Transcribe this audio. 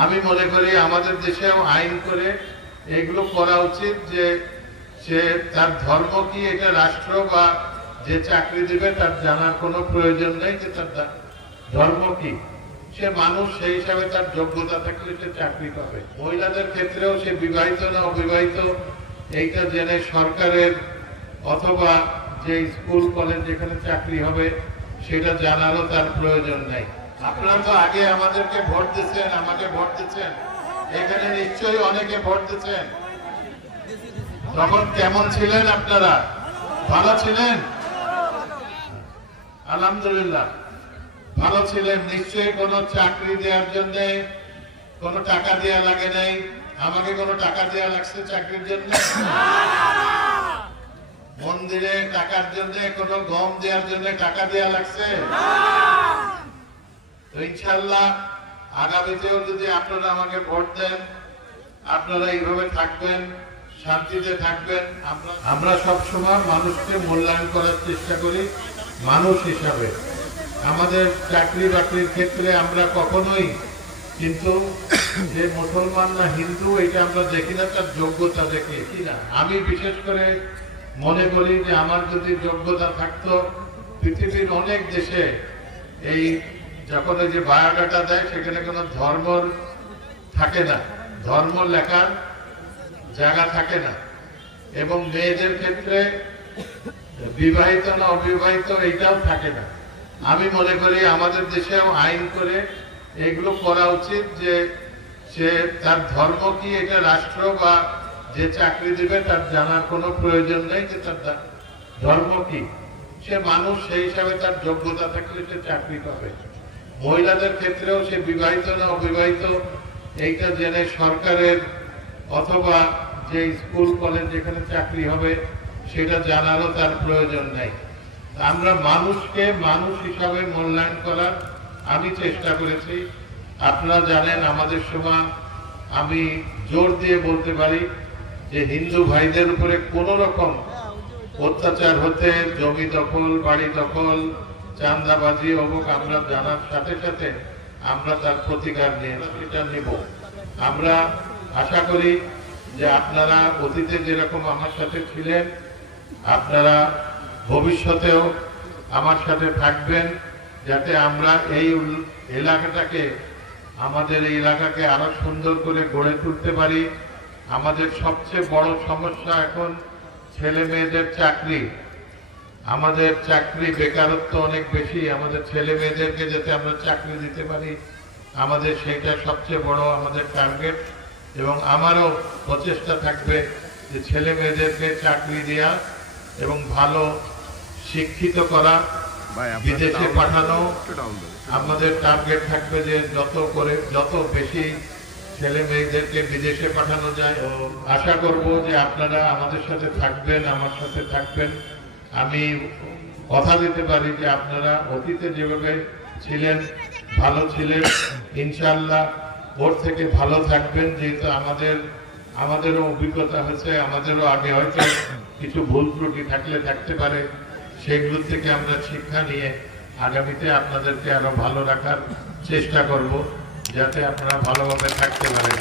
আমি মনে করি আমাদের দেশেও আইন করে এগুলো করা উচিত যে সে তার ধর্ম কি এটা রাষ্ট্র বা যে চাকরি দিবে তার জানার কোনো প্রয়োজন নেই যে তার ধর্ম কি, সে মানুষ, সেই হিসাবে তার যোগ্যতা থাকলে সে চাকরি পাবে। মহিলাদের ক্ষেত্রেও সে বিবাহিত না অবিবাহিত এইটা জেনে সরকারের অথবা যে স্কুল কলেজ যেখানে চাকরি হবে সেটা জানারও তার প্রয়োজন নেই। আপনারা তো আগে আমাদেরকে ভোট দিচ্ছেন, আমাকে ভোট দিচ্ছেন, এখানে নিশ্চয়ই অনেকে ভোট দিচ্ছেন। তখন কেমন ছিলেন আপনারা? ভালো ছিলেন? আলহামদুলিল্লাহ ভালো ছিলেন। নিশ্চয়ই কোনো চাকরি দেওয়ার জন্য কোনো টাকা দেওয়া লাগে নাই। আমাকে কোনো টাকা দেওয়া লাগছে চাকরির জন্য? মন্দিরে টাকার জন্য, কোনো গম দেওয়ার জন্য টাকা দেওয়া লাগছে? ইনশাআল্লাহ আগামীতেও যদি আপনারা আমাকে ভোট দেন, আপনারা এইভাবে থাকবেন, শান্তিতে থাকবেন। আমরা সবসময় মানুষকে মূল্যায়ন করার চেষ্টা করি মানুষ হিসাবে। আমাদের চাকরি বাকরির ক্ষেত্রে আমরা কখনোই কিন্তু যে মুসলমান না হিন্দু এটা আমরা দেখি না, তার যোগ্যতা দেখি না। আমি বিশেষ করে মনে করি যে আমার যদি যোগ্যতা থাকতো, পৃথিবীর অনেক দেশে এই যখন ওই যে বায়োডাটা দেয় সেখানে কোনো ধর্ম থাকে না, ধর্ম লেখার জায়গা থাকে না, এবং মেয়েদের ক্ষেত্রে বিবাহিত না অবিবাহিত এইটাও থাকে না। আমি মনে করি আমাদের দেশেও আইন করে এগুলো করা উচিত যে সে তার ধর্ম কি এটা রাষ্ট্র বা যে চাকরি দিবে তার জানার কোনো প্রয়োজন নেই যে তার ধর্ম কি, সে মানুষ, সেই হিসাবে তার যোগ্যতা থাকলে সে চাকরি পাবে। মহিলাদের ক্ষেত্রেও সে বিবাহিত না অবিবাহিত এইটা জেনে সরকারের অথবা যে স্কুল কলেজ যেখানে চাকরি হবে সেটা জানারও তার প্রয়োজন নেই। আমরা মানুষকে মানুষ হিসাবে মূল্যায়ন করার আমি চেষ্টা করেছি। আপনারা জানেন আমাদের সময় আমি জোর দিয়ে বলতে পারি যে হিন্দু ভাইদের উপরে কোনো রকম অত্যাচার হতে, জমি দখল, বাড়ি দখল, চাঁদাবাজি অমুক আমরা জানার সাথে সাথে আমরা তার প্রতিকার নিয়ে সেটা নিব। আমরা আশা করি যে আপনারা অতীতে যেরকম আমার সাথে ছিলেন আপনারা ভবিষ্যতেও আমার সাথে থাকবেন, যাতে আমরা এই এলাকাটাকে, আমাদের এই এলাকাকে আরো সুন্দর করে গড়ে তুলতে পারি। আমাদের সবচেয়ে বড় সমস্যা এখন ছেলে মেয়েদের চাকরি। আমাদের চাকরি বেকারত্ব অনেক বেশি। আমাদের ছেলে মেয়েদেরকে যাতে আমরা চাকরি দিতে পারি, আমাদের সেইটা সবচেয়ে বড় আমাদের টার্গেট। এবং আমারও প্রচেষ্টা থাকবে যে ছেলে মেয়েদেরকে চাকরি দেওয়া এবং ভালো শিক্ষিত করা, বিদেশে পাঠানো। আমাদের টার্গেট থাকবে যে যত বেশি ছেলে মেয়েদেরকে বিদেশে পাঠানো যায়। আশা করব যে আপনারা আমাদের সাথে থাকবেন, আমার সাথে থাকবেন। আমি কথা দিতে পারি যে আপনারা অতীতে যেভাবে ছিলেন, ভালো ছিলেন, ইনশাআল্লাহ ওর থেকে ভালো থাকবেন। যেহেতু আমাদেরও অভিজ্ঞতা হয়েছে, আমাদেরও আগে হয়তো কিছু ভুল ত্রুটি থাকতে পারে, সেগুলো থেকে আমরা শিক্ষা নিয়ে আগামীতে আপনাদেরকে আরো ভালো রাখার চেষ্টা করব, যাতে আপনারা ভালোভাবে থাকতে পারেন।